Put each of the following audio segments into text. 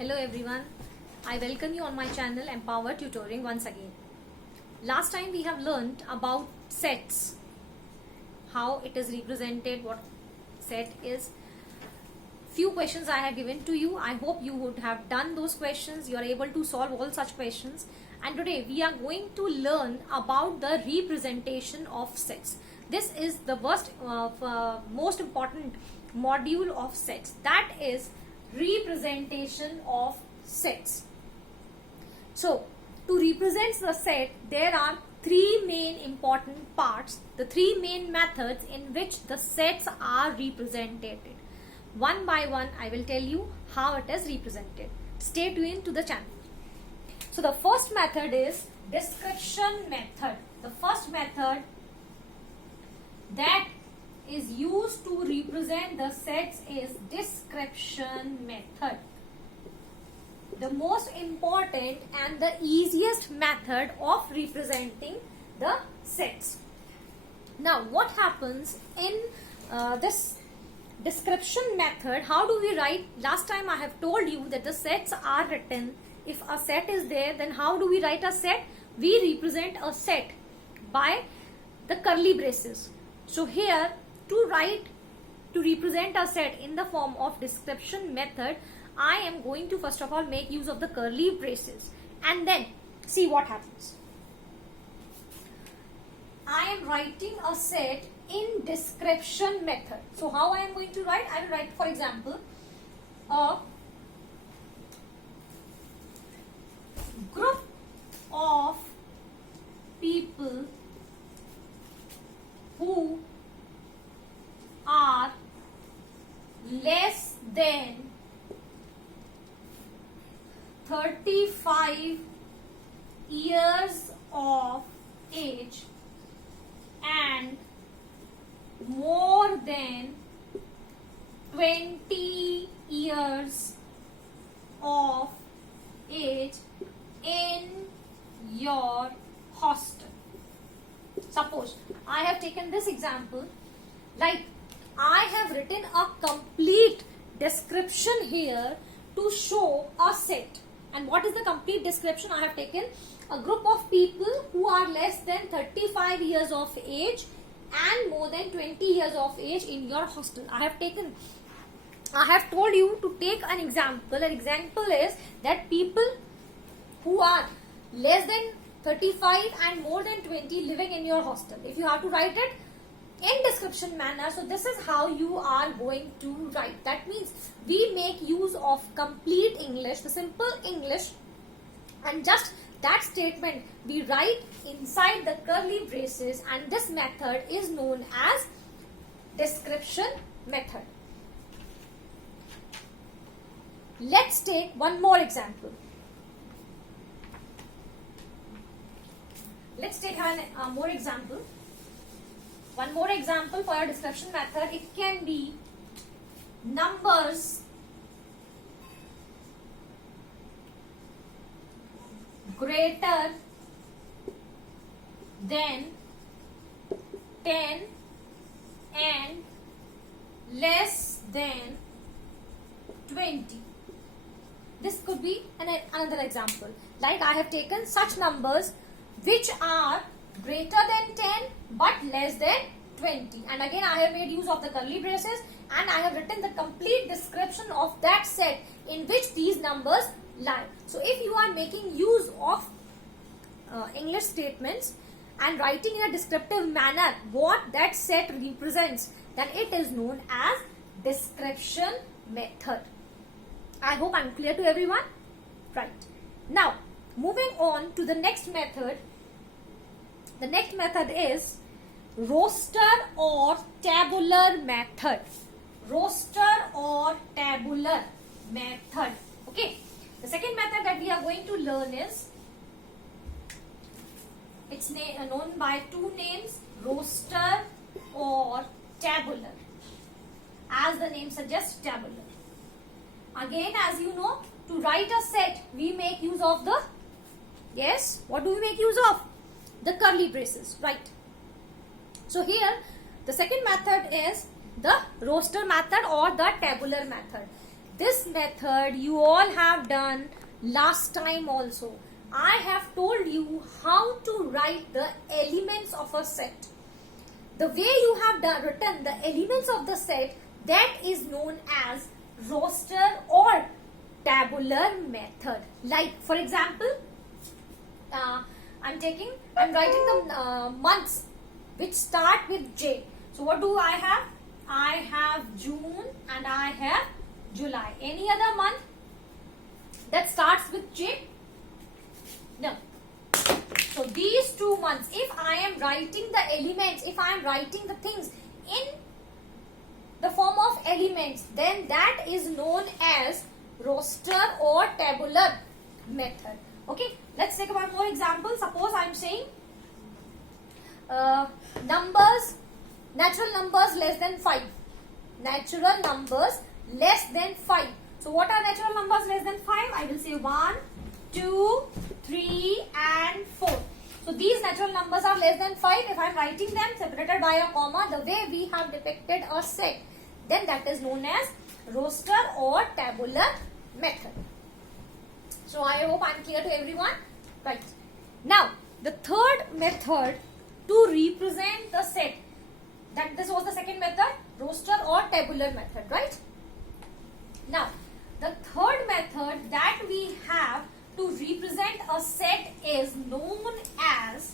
Hello everyone, I welcome you on my channel Empower Tutoring once again. Last time we have learned about sets, how it is represented, what set is. Few questions I have given to you. I hope you would have done those questions. You are able to solve all such questions. And today we are going to learn about the representation of sets. This is the most important module of sets. That is representation of sets. So to represent the set, there are three main important parts, the three main methods in which the sets are represented. One by one I will tell you how it is represented. Stay tuned to the channel. So the first method is description method. The first method that is used to represent the sets is description method. The most important and the easiest method of representing the sets. Now what happens in this description method? How do we write? Last time I have told you that the sets are written. If a set is there, then how do we write a set? We represent a set by the curly braces. So here to represent a set in the form of description method, I am going to first of all make use of the curly braces and then see what happens. I am writing a set in description method. So how I am going to write? I will write, for example, a group of people who are less than 35 years of age and more than 20 years of age in your hostel. Suppose I have taken this example, like I have written a complete description here to show a set. And what is the complete description? I have taken a group of people who are less than 35 years of age and more than 20 years of age in your hostel. I have told you to take an example. An example is that people who are less than 35 and more than 20 living in your hostel. If you have to write it in description manner, so this is how you are going to write. That means we make use of complete English, the simple English, and just that statement we write inside the curly braces, and this method is known as description method. Let's take one more example. Let's take more example. One more example for your description method. It can be numbers greater than 10 and less than 20. This could be another example. Like I have taken such numbers which are greater than 10 but less than 20, and again I have made use of the curly braces and I have written the complete description of that set in which these numbers lie. So if you are making use of English statements and writing in a descriptive manner what that set represents, then it is known as description method. I hope I am clear to everyone. Right. Now moving on to the next method. The next method is roster or tabular method. Roster or tabular method. Okay. The second method that we are going to learn is, it's known by two names, roster or tabular. As the name suggests, tabular. Again, as you know, to write a set, we make use of the, yes, what do we make use of? The curly braces, right? So here the second method is the roster method or the tabular method. this method you all have done last time also. I have told you how to write the elements of a set. The way you have written the elements of the set, that is known as roster or tabular method. Like for example, I'm writing the months which start with J. So what do I have? I have June and I have July. Any other month that starts with J? No. So these 2 months, if I am writing the elements, if I am writing the things in the form of elements, then that is known as roster or tabular method. Okay, let's take one more example. Suppose I am saying numbers, natural numbers less than 5. Natural numbers less than 5. So what are natural numbers less than 5? I will say 1, 2, 3 and 4. So these natural numbers are less than 5. If I am writing them separated by a comma, the way we have depicted a set, then that is known as roster or tabular method. So I hope I am clear to everyone. Right. Now the third method to represent the set, that this was the second method, roster or tabular method, right? Now the third method that we have to represent a set is known as,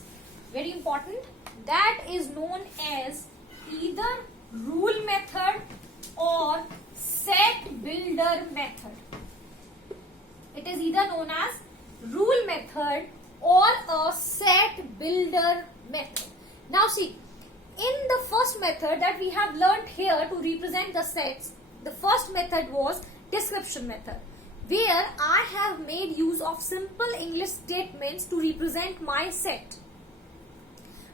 very important, that is known as either rule method or set builder method. It is either known as rule method or a set builder method. Now see, in the first method that we have learnt here to represent the sets, the first method was description method, where I have made use of simple English statements to represent my set.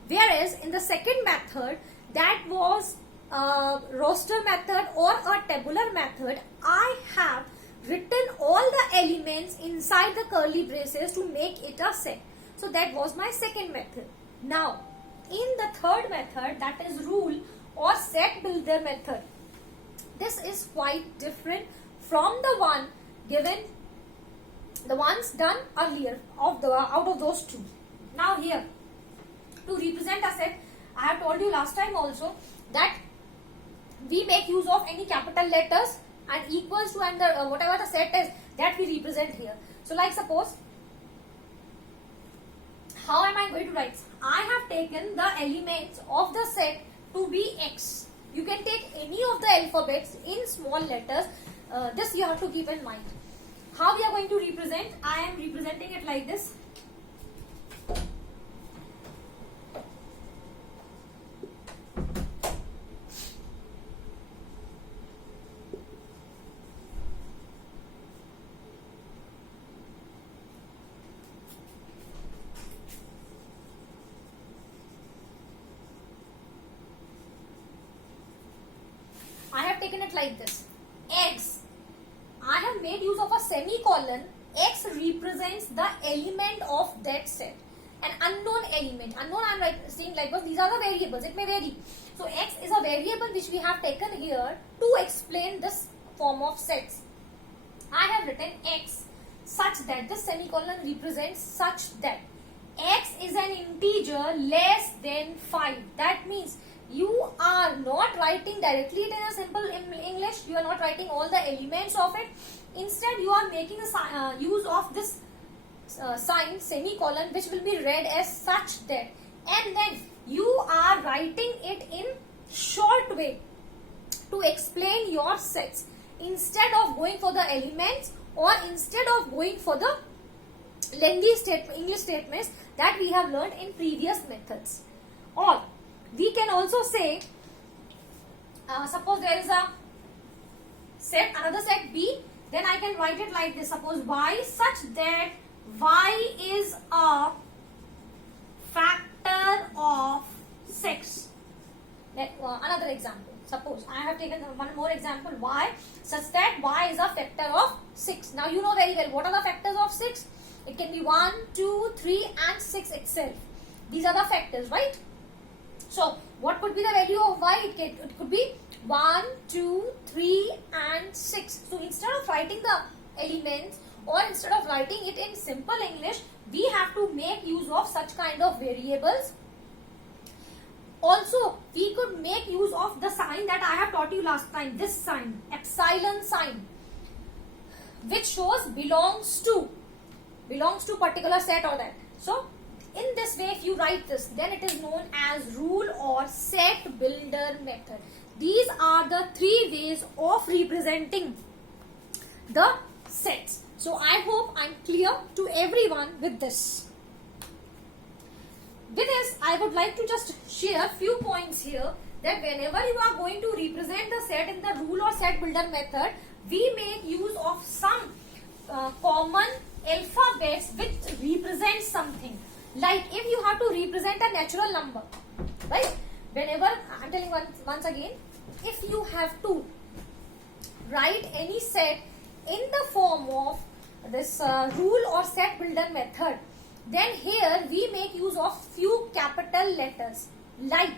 Whereas in the second method, that was a roster method or a tabular method, I have written all the elements inside the curly braces to make it a set. So that was my second method. Now in the third method, that is rule or set builder method, this is quite different from the one given, the ones done earlier out of those two. Now here, to represent a set, I have told you last time also that we make use of any capital letters and equals to and the, whatever the set is, that we represent here. So like suppose, how am I going to write? I have taken the elements of the set to be X. You can take any of the alphabets in small letters. This you have to keep in mind. How we are going to represent? I am representing it like this. I have taken it like this. X. I have made use of a semicolon. X represents the element of that set. An unknown element. Unknown I am saying like this. These are the variables. It may vary. So X is a variable which we have taken here to explain this form of sets. I have written X such that this semicolon represents such that X is an integer less than 5. That means you are not writing directly it in a simple English. You are not writing all the elements of it. Instead, you are making a use of this sign semicolon, which will be read as such that, and then you are writing it in short way to explain your sets instead of going for the elements or instead of going for the lengthy English statements that we have learned in previous methods. Or we can also say, suppose there is a set, another set B, then I can write it like this. Suppose Y such that Y is a factor of 6. Another example. Suppose I have taken one more example, Y such that Y is a factor of 6. Now you know very well what are the factors of 6. It can be 1, 2, 3 and 6 itself. These are the factors, right? So what could be the value of Y? It could be 1, 2, 3 and 6. So instead of writing the elements or instead of writing it in simple English, we have to make use of such kind of variables. Also, we could make use of the sign that I have taught you last time, this sign, epsilon sign, which shows belongs to particular set or that. So, in this way, if you write this, then it is known as rule or set builder method. These are the three ways of representing the sets. So, I hope I am clear to everyone with this. With this, I would like to just share few points here, that whenever you are going to represent the set in the rule or set builder method, we make use of some common alphabets which represent something. Like if you have to represent a natural number, right? Whenever, I am telling once again, if you have to write any set in the form of this rule or set builder method, then here we make use of few capital letters like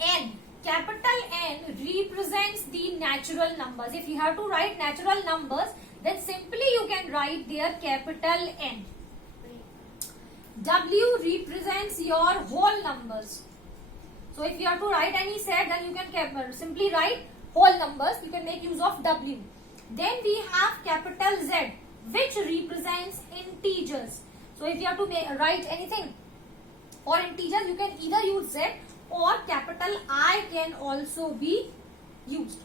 N. Capital N represents the natural numbers. If you have to write natural numbers, then simply you can write their capital N. W represents your whole numbers. So if you have to write any set, then you can simply write whole numbers. You can make use of W. Then we have capital Z, which represents integers. So if you have to write anything for integers, you can either use Z or capital I can also be used.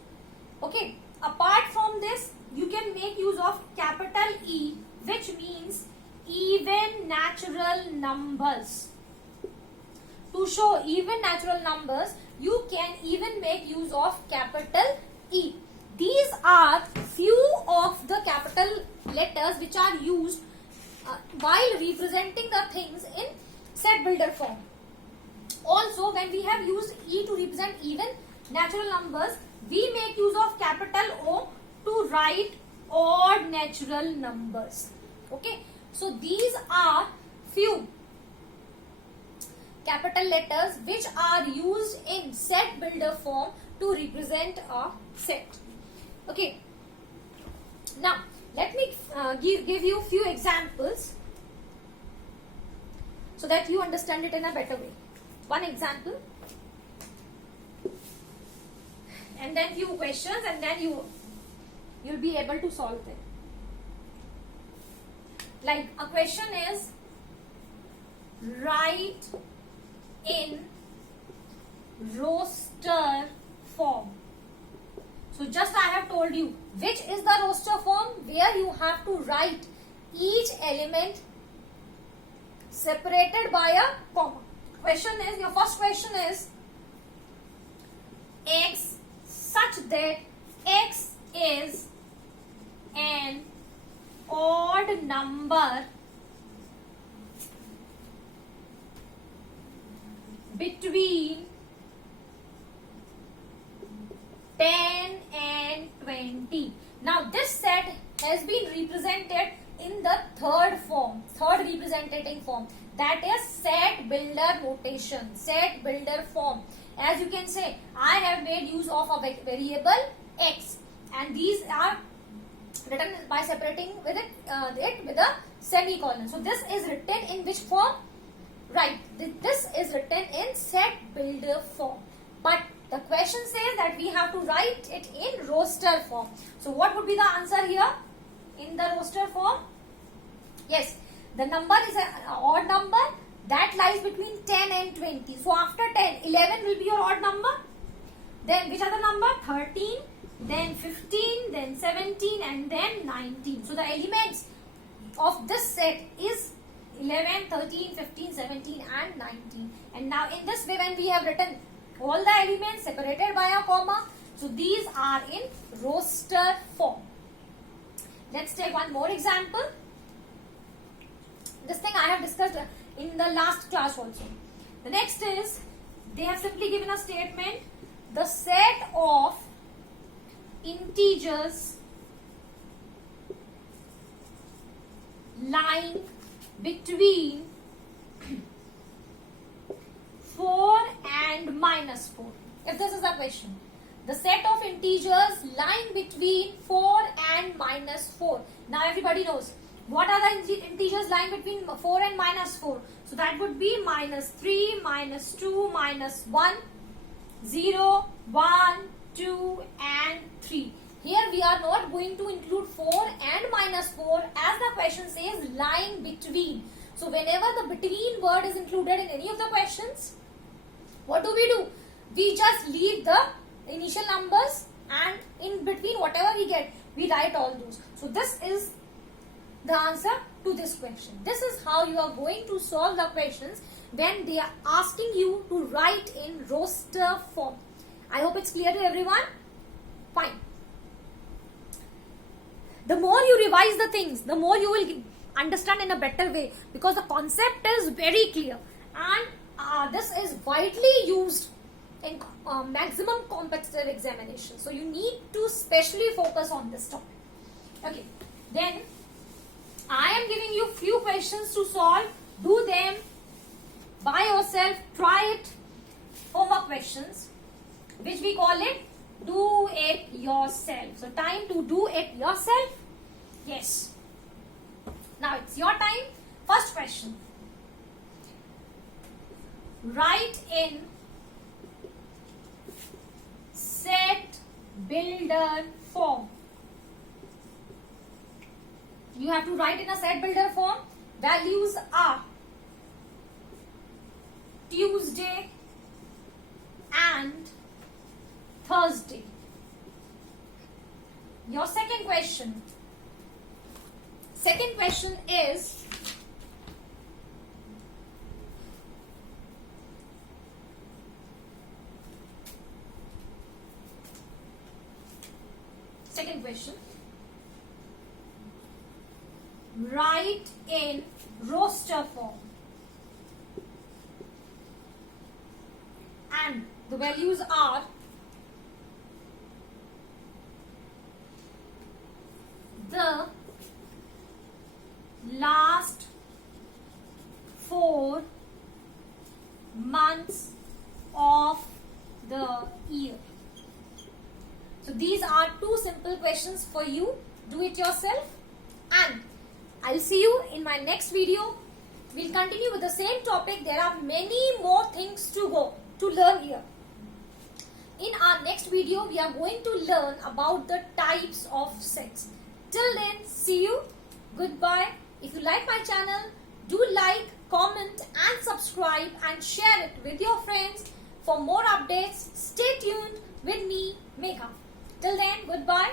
Okay. Apart from this, you can make use of capital E, which means even natural numbers. To show even natural numbers, you can even make use of capital E. These are few of the capital letters which are used while representing the things in set builder form. Also, when we have used E to represent even natural numbers, we make use of capital O to write odd natural numbers. Okay. So, these are few capital letters which are used in set builder form to represent a set. Okay. Now, let me give you few examples so that you understand it in a better way. One example and then few questions, and then you'll be able to solve them. Like a question is, write in roster form. So just I have told you which is the roster form, where you have to write each element separated by a comma. Your first question is X such that X is an odd number between 10 and 20. Now this set has been represented in the third representing form, that is set builder notation, set builder form. As you can say, I have made use of a variable X, and these are written by separating with it with a semicolon. So this is written in which form? Right, this is written in set builder form. But the question says that we have to write it in roster form. So what would be the answer here in the roster form? Yes, the number is an odd number that lies between 10 and 20. So after 10, 11 will be your odd number. Then which other number? 13, then 15, then 17 and then 19. So the elements of this set is 11, 13, 15, 17 and 19. And now in this way, when we have written all the elements separated by a comma, so these are in roster form. Let's take one more example. This thing I have discussed in the last class also. The next is, they have simply given a statement, the set of integers lying between 4 and -4. If this is a question, the set of integers lying between 4 and minus 4. Now everybody knows what are the integers lying between 4 and minus 4. So that would be minus 3, minus 2, minus 1, 0, 1, 2 and 3. Here we are not going to include 4 and minus 4 as the question says lying between. So whenever the between word is included in any of the questions, what do? We just leave the initial numbers and in between whatever we get, we write all those. So this is the answer to this question. This is how you are going to solve the questions when they are asking you to write in roster form. I hope it's clear to everyone. Fine. The more you revise the things, the more you will understand in a better way, because the concept is very clear and this is widely used in maximum competitive examination. So you need to specially focus on this topic. Okay, then I am giving you few questions to solve. Do them by yourself. Try it. Homework questions, which we call it do it yourself. So time to do it yourself. Yes. Now it's your time. First question. Write in set builder form. You have to write in a set builder form. Values are Tuesday and Thursday. Your second question. Second question is write in roster form. And the values are the last 4 months of the year. So these are 2 simple questions for you. Do it yourself, and I'll see you in my next video. We'll continue with the same topic. There are many more things to learn here. In our next video, we are going to learn about the types of sets. Till then, see you. Goodbye. If you like my channel, do like, comment and subscribe and share it with your friends. For more updates, stay tuned with me, Megha. Till then, goodbye.